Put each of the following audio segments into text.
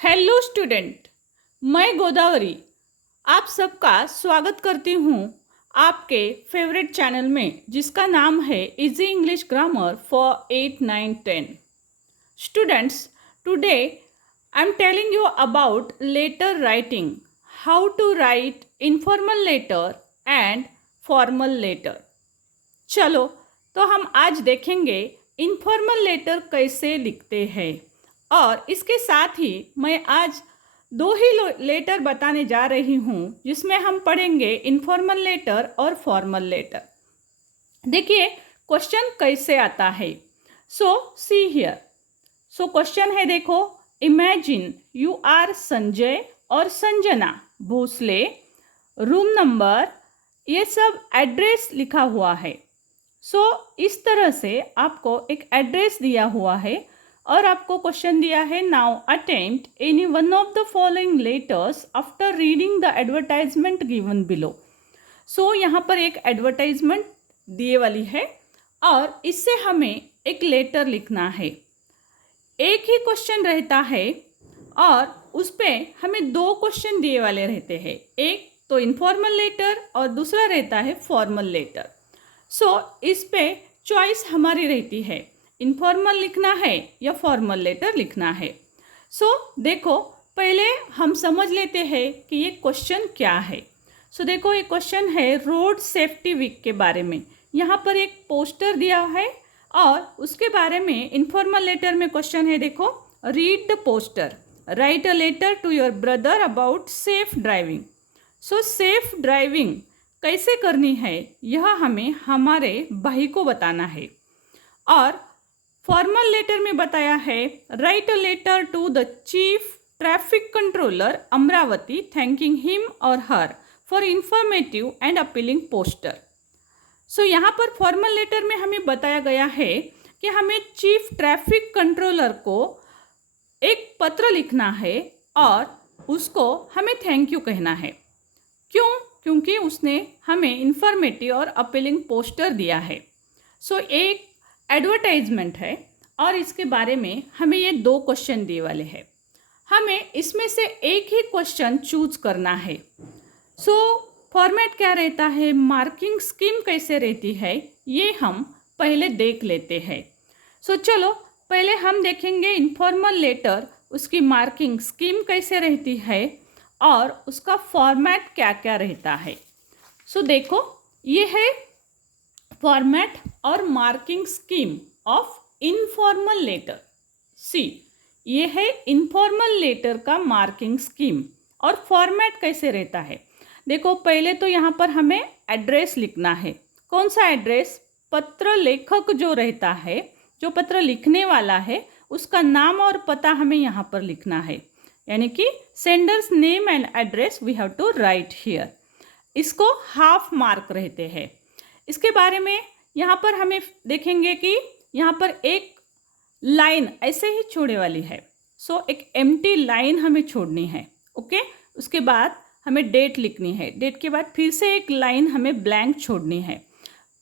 Hello student, मैं गोदावरी आप सबका स्वागत करती हूँ आपके फेवरेट चैनल में जिसका नाम है easy English grammar for 8, 9, 10 students. Today I am telling you about letter writing, how to write informal letter and formal letter. चलो तो हम आज देखेंगे इनफॉर्मल लेटर कैसे लिखते हैं, और इसके साथ ही मैं आज दो ही लेटर बताने जा रही हूँ जिसमें हम पढ़ेंगे इनफॉर्मल लेटर और फॉर्मल लेटर। देखिए क्वेश्चन कैसे आता है। सो सी हियर। सो क्वेश्चन है, देखो, इमेजिन यू आर संजय और संजना भोसले, रूम नंबर, ये सब एड्रेस लिखा हुआ है। इस तरह से आपको एक एड्रेस दिया हुआ है और आपको क्वेश्चन दिया है, now attempt any one of the following letters after reading the advertisement given below. यहाँ पर एक एडवर्टाइजमेंट दिए वाली है और इससे हमें एक लेटर लिखना है। एक ही क्वेश्चन रहता है और उस पर हमें दो क्वेश्चन दिए वाले रहते हैं, एक तो इनफॉर्मल लेटर और दूसरा रहता है फॉर्मल लेटर। इस पे चॉइस हमारी रहती है, इनफॉर्मल लिखना है या फॉर्मल लेटर लिखना है। देखो पहले हम समझ लेते हैं कि ये क्वेश्चन क्या है। देखो ये क्वेश्चन है रोड सेफ्टी वीक के बारे में। यहाँ पर एक पोस्टर दिया है और उसके बारे में इनफॉर्मल लेटर में क्वेश्चन है, देखो, read the poster, write a letter to your brother about safe driving. Safe driving कैसे करनी है यह हमें हमारे भाई को बताना है। और फॉर्मल लेटर में बताया है, write a letter to the chief traffic controller Amravati thanking him और her for informative and appealing poster. यहाँ पर फॉर्मल लेटर में हमें बताया गया है कि हमें चीफ ट्रैफिक कंट्रोलर को एक पत्र लिखना है और उसको हमें थैंक यू कहना है। क्यों? क्योंकि उसने हमें इंफॉर्मेटिव और अपीलिंग पोस्टर दिया है। एक एडवर्टाइजमेंट है और इसके बारे में हमें ये दो क्वेश्चन दिए वाले हैं। हमें इसमें से एक ही क्वेश्चन चूज करना है। फॉर्मेट क्या रहता है, मार्किंग स्कीम कैसे रहती है, ये हम पहले देख लेते हैं। चलो पहले हम देखेंगे इनफॉर्मल लेटर, उसकी मार्किंग स्कीम कैसे रहती है और उसका फॉर्मेट क्या क्या रहता है। देखो ये है फॉर्मेट और marking scheme of informal letter. ये है इनफॉर्मल लेटर का मार्किंग स्कीम और फॉर्मेट कैसे रहता है। देखो पहले तो यहाँ पर हमें एड्रेस लिखना है। कौन सा एड्रेस? पत्र लेखक जो रहता है, जो पत्र लिखने वाला है, उसका नाम और पता हमें यहाँ पर लिखना है, यानी कि sender's name and address we have to write here. इसको हाफ मार्क रहते हैं। इसके बारे में यहाँ पर हमें देखेंगे कि यहाँ पर एक लाइन ऐसे ही छोड़ने वाली है। एक एम्प्टी लाइन हमें छोड़नी है। ओके, उसके बाद हमें डेट लिखनी है, डेट के बाद फिर से एक लाइन हमें ब्लैंक छोड़नी है।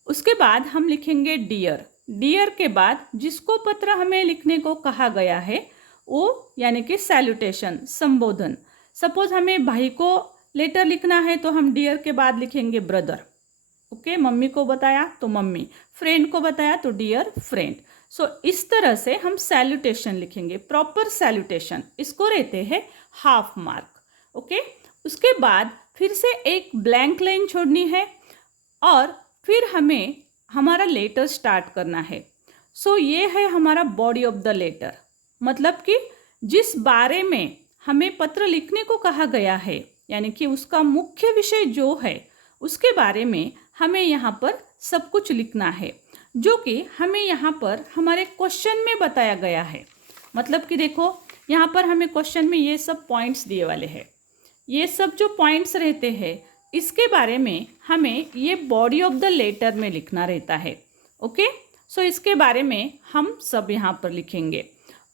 उसके बाद हम लिखेंगे डियर, डियर के बाद जिसको पत्र हमें लिखने को कहा गया है वो, यानी कि सैल्यूटेशन, संबोधन। सपोज हमें भाई को लेटर लिखना है तो हम डियर के बाद लिखेंगे ब्रदर। ओके, मम्मी को बताया तो मम्मी, फ्रेंड को बताया तो डियर फ्रेंड। इस तरह से हम सैल्यूटेशन लिखेंगे, प्रॉपर सैल्यूटेशन। इसको रहते हैं हाफ मार्क। ओके, उसके बाद फिर से एक ब्लैंक लाइन छोड़नी है और फिर हमें हमारा लेटर स्टार्ट करना है। ये है हमारा बॉडी ऑफ द लेटर, मतलब कि जिस बारे में हमें पत्र लिखने को कहा गया है, यानी कि उसका मुख्य विषय जो है उसके बारे में हमें यहाँ पर सब कुछ लिखना है, जो कि हमें यहाँ पर हमारे क्वेश्चन में बताया गया है। मतलब कि देखो यहाँ पर हमें क्वेश्चन में ये सब पॉइंट्स दिए वाले हैं। ये सब जो पॉइंट्स रहते हैं इसके बारे में हमें ये बॉडी ऑफ द लेटर में लिखना रहता है। ओके, इसके बारे में हम सब यहाँ पर लिखेंगे।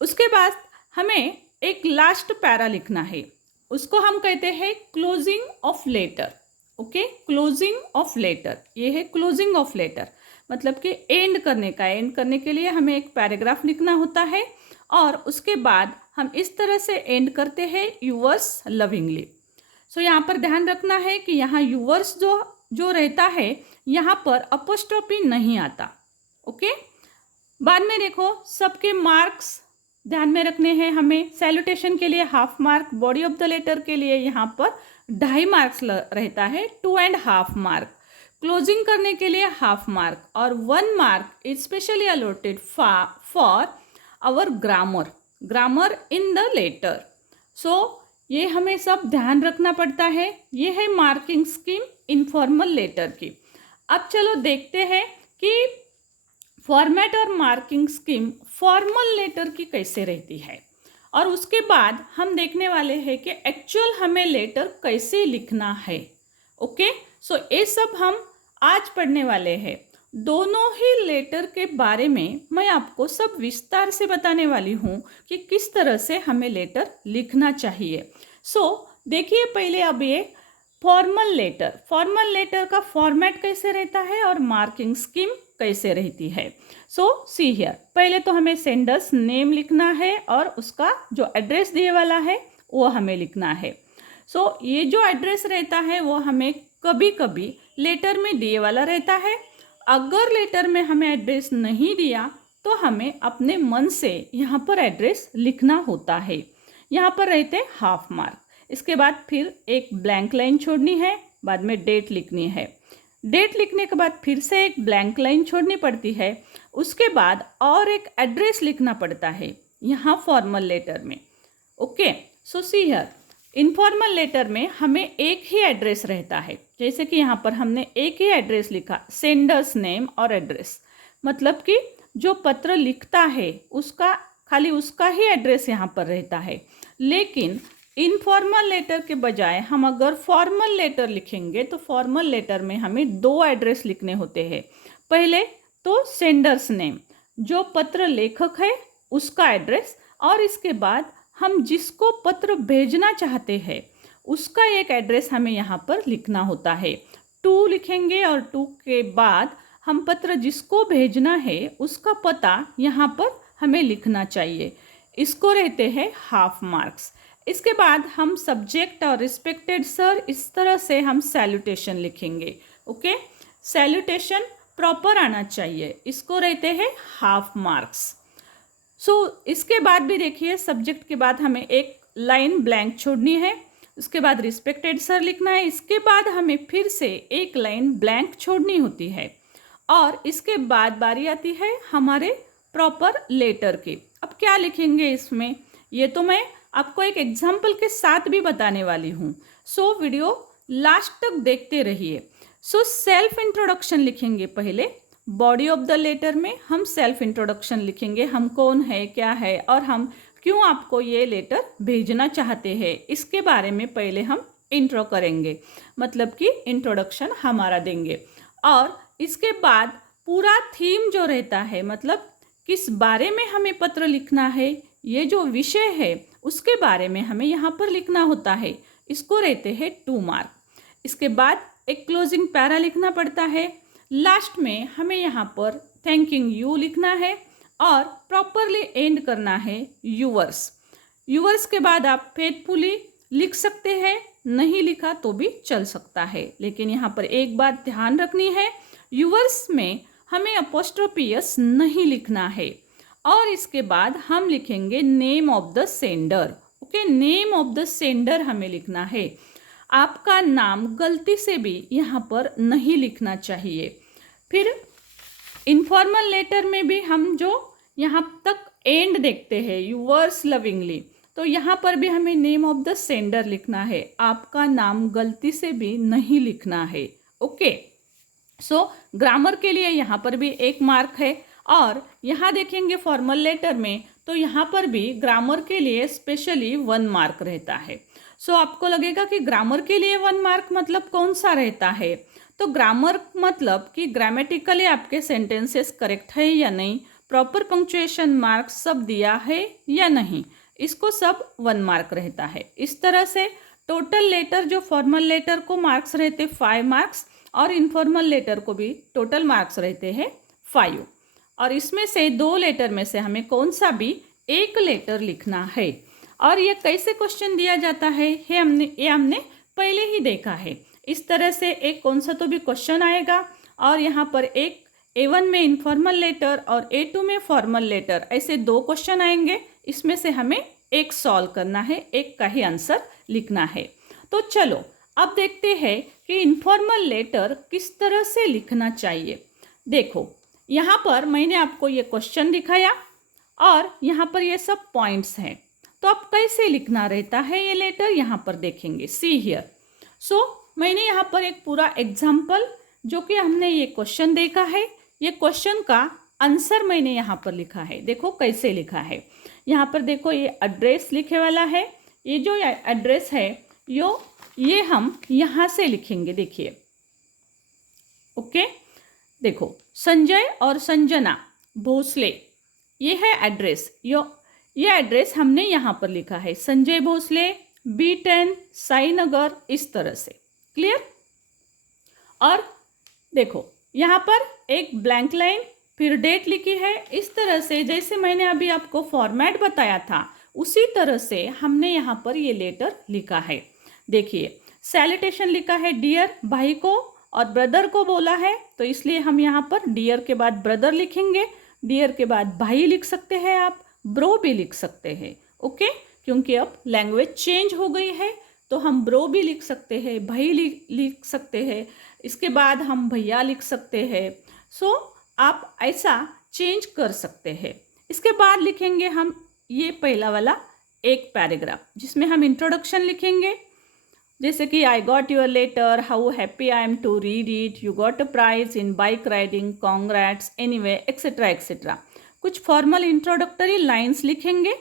उसके बाद हमें एक लास्ट पैरा लिखना है, उसको हम कहते हैं closing of letter. Okay, closing of letter, ये है क्लोजिंग ऑफ लेटर, मतलब कि एंड करने का। एंड करने के लिए हमें एक पैराग्राफ लिखना होता है और उसके बाद हम इस तरह से एंड करते हैं यूअर्स लविंगली। सो यहाँ पर ध्यान रखना है कि यहाँ यूअर्स जो रहता है यहाँ पर अपोस्ट्रोफी नहीं आता। ओके, बाद में देखो सबके मार्क्स ध्यान में रखने हैं हमें। सैल्यूटेशन के लिए half mark, body of the letter के लिए यहाँ पर 2.5 मार्क्स रहता है, 2.5 मार्क, क्लोजिंग करने के लिए हाफ मार्क और 1 mark is specially allotted for our grammar in the letter. So ये हमें सब ध्यान रखना पड़ता है। ये है मार्किंग स्कीम इनफॉर्मल लेटर की। अब चलो देखते हैं कि फॉर्मेट और मार्किंग स्कीम फॉर्मल लेटर की कैसे रहती है, और उसके बाद हम देखने वाले हैं कि एक्चुअल हमें लेटर कैसे लिखना है। ओके, सो ये सब हम आज पढ़ने वाले हैं। दोनों ही लेटर के बारे में मैं आपको सब विस्तार से बताने वाली हूँ कि किस तरह से हमें लेटर लिखना चाहिए। सो देखिए पहले अब ये फॉर्मल लेटर का फॉर्मेट कैसे रहता है और मार्किंग स्कीम कैसे रहती है। सो सी हियर, पहले तो हमें सेंडर्स नेम लिखना है और उसका जो एड्रेस दिए वाला है वो हमें लिखना है। सो ये जो एड्रेस रहता है वो हमें कभी कभी लेटर में दिए वाला रहता है। अगर लेटर में हमें एड्रेस नहीं दिया तो हमें अपने मन से यहाँ पर एड्रेस लिखना होता है। यहाँ पर रहते हाफ मार्क, इसके बाद फिर एक ब्लैंक लाइन छोड़नी है, बाद में डेट लिखनी है। डेट लिखने के बाद फिर से एक ब्लैंक लाइन छोड़नी पड़ती है, उसके बाद और एक एड्रेस लिखना पड़ता है यहाँ फॉर्मल लेटर में। Okay, so see here, informal letter में हमें एक ही एड्रेस रहता है। जैसे कि यहाँ पर हमने एक ही एड्रेस लिखा, सेंडर्स नेम और एड्रेस, मतलब कि जो पत्र लिखता है उसका खाली उसका ही एड्रेस यहाँ पर रहता है। लेकिन इनफॉर्मल लेटर के बजाय हम अगर फॉर्मल लेटर लिखेंगे तो फॉर्मल लेटर में हमें 2 एड्रेस लिखने होते हैं। पहले तो सेंडर्स नेम, जो पत्र लेखक है उसका एड्रेस, और इसके बाद हम जिसको पत्र भेजना चाहते हैं उसका एक एड्रेस हमें यहाँ पर लिखना होता है। 2 लिखेंगे और 2 के बाद हम पत्र जिसको भेजना है उसका पता यहाँ पर हमें लिखना चाहिए। इसको रहते हैं हाफ मार्क्स। इसके बाद हम सब्जेक्ट और रिस्पेक्टेड सर, इस तरह से हम सैल्यूटेशन लिखेंगे। ओके, सैल्यूटेशन प्रॉपर आना चाहिए, इसको रहते हैं हाफ मार्क्स। सो इसके बाद भी देखिए सब्जेक्ट के बाद हमें एक लाइन ब्लैंक छोड़नी है, उसके बाद रिस्पेक्टेड सर लिखना है, इसके बाद हमें फिर से एक लाइन ब्लैंक छोड़नी होती है, और इसके बाद बारी आती है हमारे प्रॉपर लेटर की। अब क्या लिखेंगे इसमें, ये तो मैं आपको एक एग्जाम्पल के साथ भी बताने वाली हूँ। सो वीडियो लास्ट तक देखते रहिए। सो सेल्फ इंट्रोडक्शन लिखेंगे पहले। बॉडी ऑफ द लेटर में हम सेल्फ इंट्रोडक्शन लिखेंगे, हम कौन है, क्या है और हम क्यों आपको ये लेटर भेजना चाहते हैं, इसके बारे में पहले हम इंट्रो करेंगे, मतलब कि इंट्रोडक्शन हमारा देंगे। और इसके बाद पूरा थीम जो रहता है, मतलब किस बारे में हमें पत्र लिखना है, ये जो विषय है उसके बारे में हमें यहाँ पर लिखना होता है, इसको रहते हैं 2 मार्क। इसके बाद एक क्लोजिंग पैरा लिखना पड़ता है। लास्ट में हमें यहाँ पर थैंकिंग यू लिखना है और प्रॉपरली एंड करना है यूवर्स के बाद आप फेथफुली लिख सकते हैं, नहीं लिखा तो भी चल सकता है। लेकिन यहाँ पर एक बात ध्यान रखनी है, यूवर्स में हमें अपोस्ट्रोफी एस नहीं लिखना है, और इसके बाद हम लिखेंगे name of the sender. Okay, name of the sender हमें लिखना है। आपका नाम गलती से भी यहाँ पर नहीं लिखना चाहिए। फिर इनफॉर्मल लेटर में भी हम जो यहाँ तक एंड देखते हैं यूवर्स लविंगली, तो यहाँ पर भी हमें नेम ऑफ द सेंडर लिखना है, आपका नाम गलती से भी नहीं लिखना है। ओके, सो ग्रामर के लिए यहाँ पर भी 1 मार्क है, और यहाँ देखेंगे फॉर्मल लेटर में तो यहाँ पर भी ग्रामर के लिए स्पेशली 1 मार्क रहता है। सो आपको लगेगा कि ग्रामर के लिए 1 मार्क मतलब कौन सा रहता है, तो ग्रामर मतलब कि ग्रामेटिकली आपके सेंटेंसेस करेक्ट है या नहीं, प्रॉपर पंक्चुएशन मार्क्स सब दिया है या नहीं, इसको सब 1 मार्क रहता है। इस तरह से टोटल लेटर जो फॉर्मल लेटर को मार्क्स रहते 5 मार्क्स और इनफॉर्मल लेटर को भी टोटल मार्क्स रहते हैं 5, और इसमें से 2 लेटर में से हमें कौन सा भी एक लेटर लिखना है। और ये कैसे क्वेश्चन दिया जाता है ये हमने पहले ही देखा है। इस तरह से एक कौन सा तो भी क्वेश्चन आएगा और यहाँ पर एक A1 में इनफॉर्मल लेटर और A2 में फॉर्मल लेटर, ऐसे दो क्वेश्चन आएंगे। इसमें से हमें एक सॉल्व करना है, एक का ही आंसर लिखना है। तो चलो अब देखते हैं कि इनफॉर्मल लेटर किस तरह से लिखना चाहिए। देखो यहाँ पर मैंने आपको ये क्वेश्चन दिखाया और यहाँ पर ये सब पॉइंट्स हैं। तो अब कैसे लिखना रहता है ये लेटर यहाँ पर देखेंगे। See here. सो मैंने यहाँ पर एक पूरा एग्जाम्पल, जो कि हमने ये क्वेश्चन देखा है, ये क्वेश्चन का आंसर मैंने यहाँ पर लिखा है। देखो कैसे लिखा है। यहाँ पर देखो ये एड्रेस लिखे वाला है। ये जो एड्रेस है ये हम यहाँ से लिखेंगे। देखिए ओके, देखो संजय और संजना भोसले, ये है एड्रेस। ये एड्रेस हमने यहाँ पर लिखा है, संजय भोसले, B10 साईनगर, इस तरह से। क्लियर। और देखो यहाँ पर एक ब्लैंक लाइन, फिर डेट लिखी है। इस तरह से जैसे मैंने अभी आपको फॉर्मेट बताया था उसी तरह से हमने यहाँ पर ये लेटर लिखा है। देखिए सैल्यूटेशन लिखा है डियर, भाई को और ब्रदर को बोला है, तो इसलिए हम यहाँ पर डियर के बाद ब्रदर लिखेंगे। डियर के बाद भाई लिख सकते हैं, आप ब्रो भी लिख सकते हैं। ओके, क्योंकि अब लैंग्वेज चेंज हो गई है तो हम ब्रो भी लिख सकते हैं, भाई लिख सकते हैं, इसके बाद हम भैया लिख सकते हैं। सो आप ऐसा चेंज कर सकते हैं। इसके बाद लिखेंगे हम ये पहला वाला एक पैराग्राफ, जिसमें हम इंट्रोडक्शन लिखेंगे। जैसे कि I got your letter, how happy I am to read it, you got a prize in bike riding, congrats, anyway, etcetera etcetera. कुछ फॉर्मल इंट्रोडक्टरी लाइन्स लिखेंगे।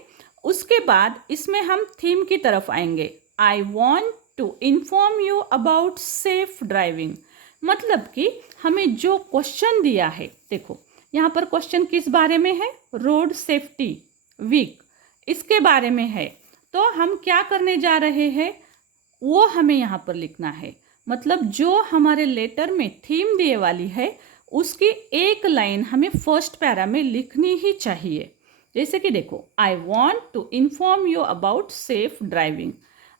उसके बाद इसमें हम थीम की तरफ आएंगे। I want to inform you about safe driving, मतलब कि हमें जो क्वेश्चन दिया है, देखो यहाँ पर क्वेश्चन किस बारे में है, रोड सेफ्टी वीक, इसके बारे में है। तो हम क्या करने जा रहे हैं वो हमें यहाँ पर लिखना है। मतलब जो हमारे लेटर में थीम दिए वाली है उसकी एक लाइन हमें फर्स्ट पैरा में लिखनी ही चाहिए। जैसे कि देखो I want to inform you about safe driving,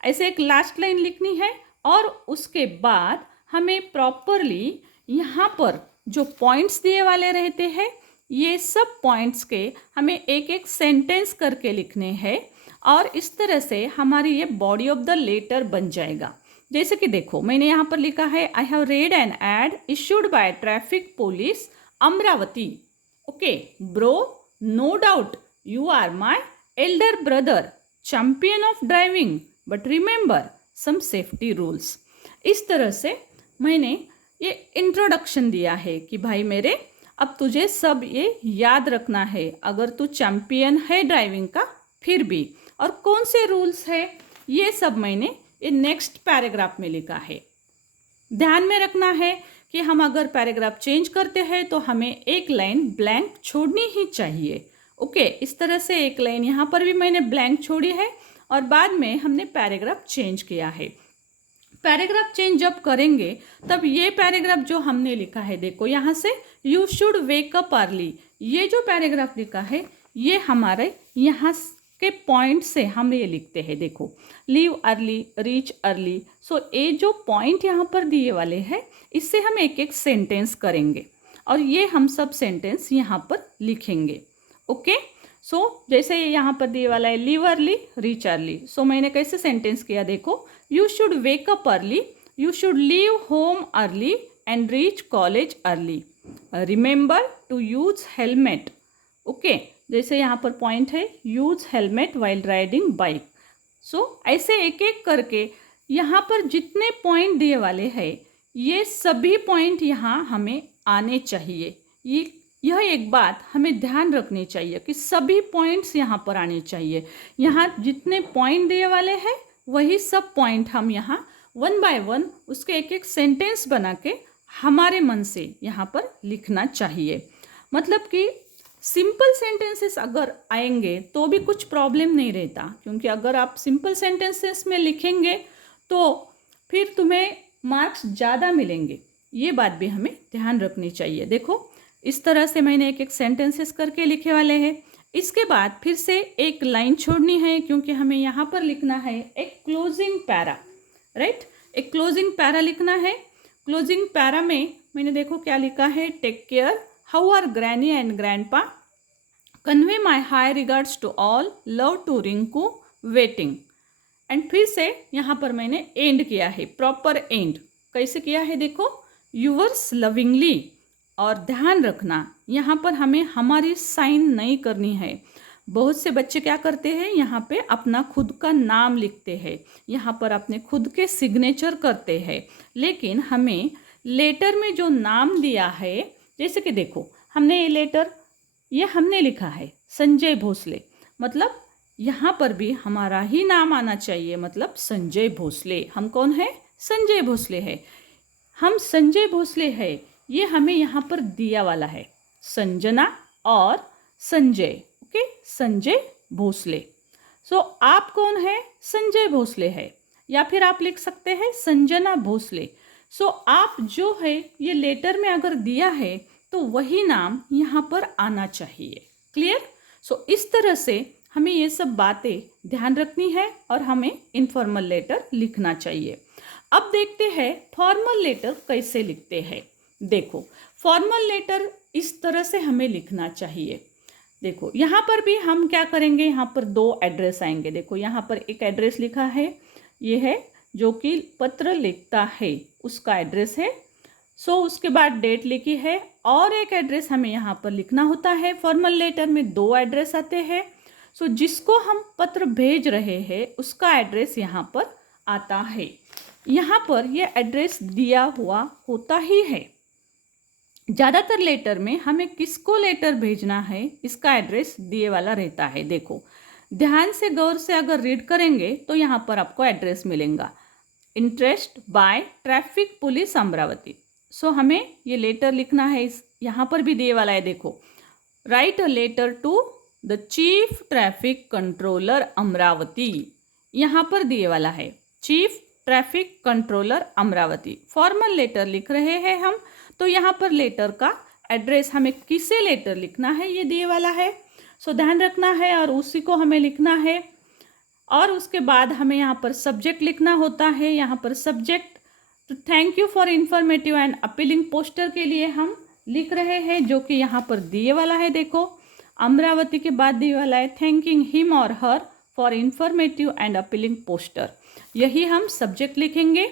ऐसे एक लास्ट लाइन लिखनी है। और उसके बाद हमें प्रॉपरली यहाँ पर जो पॉइंट्स दिए वाले रहते हैं, ये सब पॉइंट्स के हमें एक एक सेंटेंस करके लिखने हैं। और इस तरह से हमारी ये बॉडी ऑफ द लेटर बन जाएगा। जैसे कि देखो मैंने यहाँ पर लिखा है I have read an ad issued by traffic police Amravati. Okay bro, no doubt you are my elder brother, champion of driving, but remember some safety rules. इस तरह से मैंने ये इंट्रोडक्शन दिया है कि भाई मेरे, अब तुझे सब ये याद रखना है, अगर तू चैंपियन है ड्राइविंग का फिर भी, और कौन से रूल्स है ये सब मैंने ये नेक्स्ट पैराग्राफ में लिखा है। ध्यान में रखना है कि हम अगर पैराग्राफ चेंज करते हैं तो हमें एक लाइन ब्लैंक छोड़नी ही चाहिए। ओके, इस तरह से एक लाइन यहाँ पर भी मैंने ब्लैंक छोड़ी है और बाद में हमने पैराग्राफ चेंज किया है। पैराग्राफ चेंज जब करेंगे तब ये पैराग्राफ जो हमने लिखा है, देखो यहाँ से you should wake up early, ये जो पैराग्राफ लिखा है ये हमारे यहाँ के पॉइंट से हम ये लिखते हैं। देखो लीव अर्ली, रीच अर्ली। सो ये जो पॉइंट यहाँ पर दिए वाले हैं इससे हम एक एक सेंटेंस करेंगे और ये हम सब सेंटेंस यहाँ पर लिखेंगे। ओके, सो जैसे ये यहाँ पर दिए वाला है leave early, reach early. So मैंने कैसे सेंटेंस किया, देखो you should wake up early, you should leave home early and reach college early, remember to use helmet. Okay, जैसे यहाँ पर पॉइंट है use helmet while riding bike. So ऐसे एक एक करके यहाँ पर जितने पॉइंट दिए वाले हैं ये सभी पॉइंट यहाँ हमें आने चाहिए। यह एक बात हमें ध्यान रखनी चाहिए कि सभी पॉइंट्स यहाँ पर आने चाहिए। यहाँ जितने पॉइंट दिए वाले हैं वही सब पॉइंट हम यहाँ वन बाय वन उसके एक एक सेंटेंस बना के हमारे मन से यहाँ पर लिखना चाहिए। मतलब कि सिंपल सेंटेंसेस अगर आएंगे तो भी कुछ प्रॉब्लम नहीं रहता, क्योंकि अगर आप सिंपल सेंटेंसेस में लिखेंगे तो फिर तुम्हें मार्क्स ज़्यादा मिलेंगे। ये बात भी हमें ध्यान रखनी चाहिए। देखो इस तरह से मैंने एक एक सेंटेंसेस करके लिखे वाले हैं। इसके बाद फिर से एक लाइन छोड़नी है क्योंकि हमें यहाँ पर लिखना है एक क्लोजिंग पैरा, राइट। एक क्लोजिंग पैरा लिखना है। क्लोजिंग पैरा में मैंने देखो क्या लिखा है, take care, how are granny and grandpa, convey my high regards to all, love to Rinku, waiting. And फिर से यहाँ पर मैंने एंड किया है, प्रॉपर एंड कैसे किया है देखो, यूवर्स लविंगली। और ध्यान रखना यहाँ पर हमें हमारी साइन नहीं करनी है। बहुत से बच्चे क्या करते हैं, यहाँ पे अपना खुद का नाम लिखते हैं, यहाँ पर अपने खुद के सिग्नेचर करते हैं, लेकिन हमें लेटर में जो नाम दिया है, जैसे कि देखो हमने ये लेटर ये हमने लिखा है संजय भोसले, मतलब यहाँ पर भी हमारा ही नाम आना चाहिए, मतलब संजय भोसले। हम कौन है, संजय भोसले है, हम संजय भोसले है। ये हमें यहाँ पर दिया वाला है संजना और संजय, ओके, संजय भोसले। सो आप कौन है, संजय भोसले है, या फिर आप लिख सकते हैं संजना भोसले। सो आप जो है ये लेटर में अगर दिया है तो वही नाम यहाँ पर आना चाहिए। क्लियर। सो इस तरह से हमें ये सब बातें ध्यान रखनी है और हमें इनफॉर्मल लेटर लिखना चाहिए। अब देखते हैं फॉर्मल लेटर कैसे लिखते हैं। देखो फॉर्मल लेटर इस तरह से हमें लिखना चाहिए। देखो यहाँ पर भी हम क्या करेंगे, यहाँ पर दो एड्रेस आएंगे। देखो यहाँ पर एक एड्रेस लिखा है, ये है जो कि पत्र लिखता है उसका एड्रेस है। सो उसके बाद डेट लिखी है, और एक एड्रेस हमें यहाँ पर लिखना होता है। फॉर्मल लेटर में दो एड्रेस आते हैं। सो जिसको हम पत्र भेज रहे हैं उसका एड्रेस यहाँ पर आता है। यहाँ पर यह एड्रेस दिया हुआ होता ही है। ज़्यादातर लेटर में हमें किसको लेटर भेजना है इसका एड्रेस दिए वाला रहता है। देखो ध्यान से गौर से अगर रीड करेंगे तो यहाँ पर आपको एड्रेस मिलेगा, interest by traffic police Amravati. So हमें ये लेटर लिखना है, इस यहाँ पर भी दिए वाला है। देखो write a letter to the chief traffic controller Amravati, यहाँ पर दिए वाला है chief traffic controller Amravati. Formal letter लिख रहे हैं हम, तो यहाँ पर लेटर का एड्रेस हमें किसे लेटर लिखना है ये दिए वाला है। सो ध्यान रखना है और उसी को हमें लिखना है। और उसके बाद हमें यहाँ पर सब्जेक्ट लिखना होता है। यहाँ पर सब्जेक्ट तो thank you for informative and appealing poster के लिए हम लिख रहे हैं, जो कि यहाँ पर दिए वाला है। देखो अमरावती के बाद दिए वाला है थैंकिंग हिम और her for informative and appealing poster, यही हम सब्जेक्ट लिखेंगे।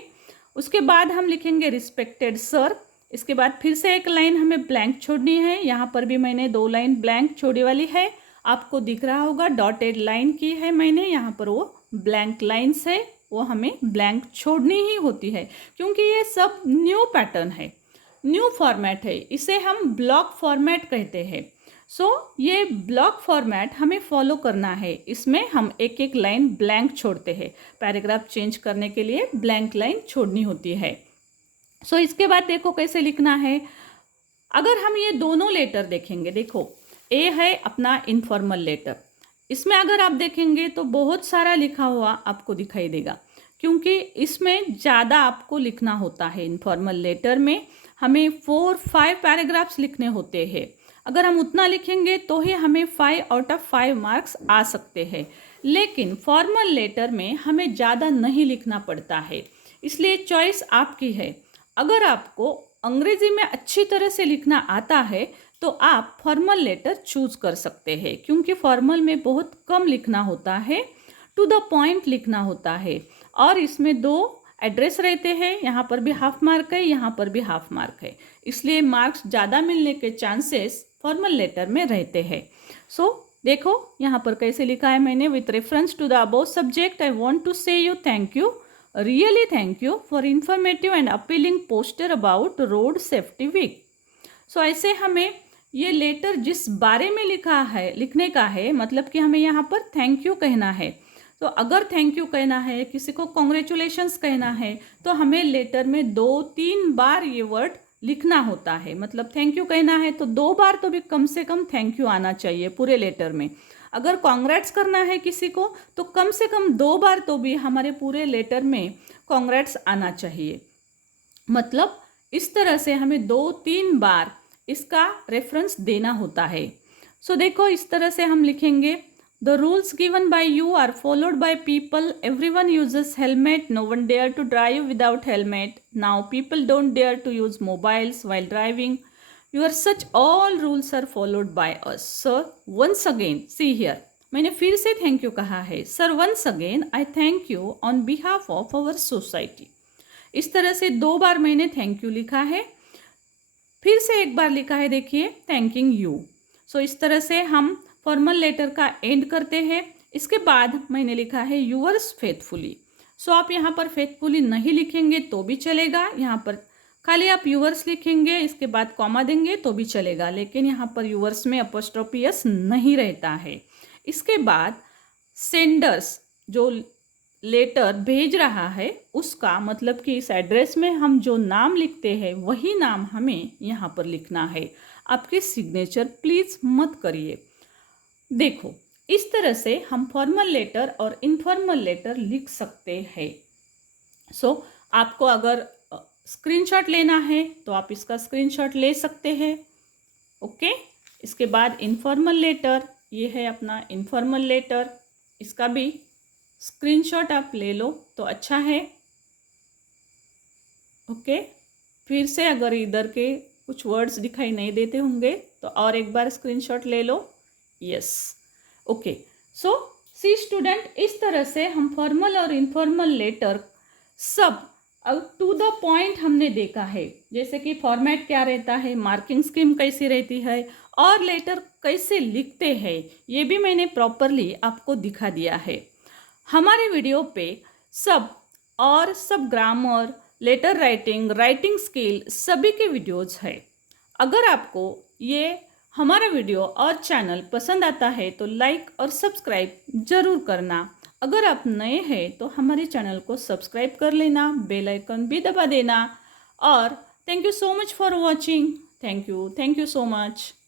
उसके बाद हम लिखेंगे रिस्पेक्टेड सर। इसके बाद फिर से एक लाइन हमें ब्लैंक छोड़नी है। यहाँ पर भी मैंने दो लाइन ब्लैंक छोड़ी वाली है, आपको दिख रहा होगा डॉटेड लाइन की है मैंने, यहाँ पर वो ब्लैंक लाइन्स है, वो हमें ब्लैंक छोड़नी ही होती है क्योंकि ये सब न्यू पैटर्न है, न्यू फॉर्मेट है, इसे हम ब्लॉक फॉर्मेट कहते हैं। सो ये ब्लॉक फॉर्मेट हमें फॉलो करना है। इसमें हम एक एक लाइन ब्लैंक छोड़ते हैं, पैराग्राफ चेंज करने के लिए ब्लैंक लाइन छोड़नी होती है। सो इसके बाद देखो कैसे लिखना है। अगर हम ये दोनों लेटर देखेंगे, देखो ए है अपना इनफॉर्मल लेटर, इसमें अगर आप देखेंगे तो बहुत सारा लिखा हुआ आपको दिखाई देगा क्योंकि इसमें ज़्यादा आपको लिखना होता है। इनफॉर्मल लेटर में हमें 4-5 पैराग्राफ्स लिखने होते हैं। अगर हम उतना लिखेंगे तो ही हमें 5 आउट ऑफ 5 मार्क्स आ सकते हैं, लेकिन फॉर्मल लेटर में हमें ज़्यादा नहीं लिखना पड़ता है, इसलिए चॉइस आपकी है। अगर आपको अंग्रेजी में अच्छी तरह से लिखना आता है तो आप फॉर्मल लेटर चूज कर सकते हैं क्योंकि फॉर्मल में बहुत कम लिखना होता है, टू द पॉइंट लिखना होता है, और इसमें दो एड्रेस रहते हैं। यहाँ पर भी हाफ मार्क है, यहाँ पर भी हाफ मार्क है, इसलिए मार्क्स ज़्यादा मिलने के चांसेस फॉर्मल लेटर में रहते हैं। सो देखो यहाँ पर कैसे लिखा है मैंने, with reference to the above subject I want to say you thank you, really thank you for informative and appealing poster about road safety week. So ऐसे हमें ये लेटर जिस बारे में लिखा है लिखने का है, मतलब कि हमें यहाँ पर थैंक यू कहना है। तो अगर थैंक यू कहना है, किसी को कॉन्ग्रेचुलेशंस कहना है, तो हमें लेटर में 2-3 बार ये वर्ड लिखना होता है। मतलब थैंक यू कहना है तो 2 बार तो भी कम से कम थैंक यू आना चाहिए पूरे लेटर में। अगर कॉन्ग्रेट्स करना है किसी को तो कम से कम 2 बार तो भी हमारे पूरे लेटर में कॉन्ग्रेट्स आना चाहिए। मतलब इस तरह से हमें 2-3 बार इसका रेफरेंस देना होता है। सो देखो इस तरह से हम लिखेंगे, the rules given by you are followed by people, everyone uses helmet, no one dare to drive without helmet, now people don't dare to use mobiles while driving, your such all rules are followed by us. Sir once again see here, मैंने फिर से thank you कहा है। Sir once again I thank you on behalf of our society. इस तरह से 2 बार मैंने thank you लिखा है, फिर से एक बार लिखा है, देखिए थैंकिंग यू। सो इस तरह से हम फॉर्मल लेटर का एंड करते हैं। इसके बाद मैंने लिखा है यूअर्स फेथफुली। सो आप यहाँ पर फेथफुली नहीं लिखेंगे तो भी चलेगा, यहाँ पर खाली आप यूअर्स लिखेंगे, इसके बाद कॉमा देंगे तो भी चलेगा, लेकिन यहाँ पर यूअर्स में अपॉस्ट्रोफी एस नहीं रहता है। इसके बाद सेंडर्स, जो लेटर भेज रहा है उसका, मतलब कि इस एड्रेस में हम जो नाम लिखते हैं वही नाम हमें यहाँ पर लिखना है। आपके सिग्नेचर प्लीज़ मत करिए। देखो इस तरह से हम फॉर्मल लेटर और इनफॉर्मल लेटर लिख सकते हैं। सो आपको अगर स्क्रीनशॉट लेना है तो आप इसका स्क्रीनशॉट ले सकते हैं। ओके, इसके बाद इनफॉर्मल लेटर, ये है अपना इनफॉर्मल लेटर, इसका भी स्क्रीनशॉट आप ले लो तो अच्छा है। ओके, फिर से अगर इधर के कुछ वर्ड्स दिखाई नहीं देते होंगे तो और एक बार स्क्रीनशॉट ले लो। Yes, okay. So see student, इस तरह से हम फॉर्मल और इनफॉर्मल लेटर सब टू द पॉइंट हमने देखा है, जैसे कि फॉर्मेट क्या रहता है, मार्किंग स्कीम कैसी रहती है और लेटर कैसे लिखते हैं, ये भी मैंने प्रॉपरली आपको दिखा दिया है। हमारे वीडियो पे सब grammar, letter writing, writing skill सभी के वीडियोज़ है। अगर आपको ये हमारा वीडियो और चैनल पसंद आता है तो लाइक और सब्सक्राइब ज़रूर करना। अगर आप नए हैं तो हमारे चैनल को सब्सक्राइब कर लेना, बेल आइकन भी दबा देना। और thank you so much for watching. Thank you so much.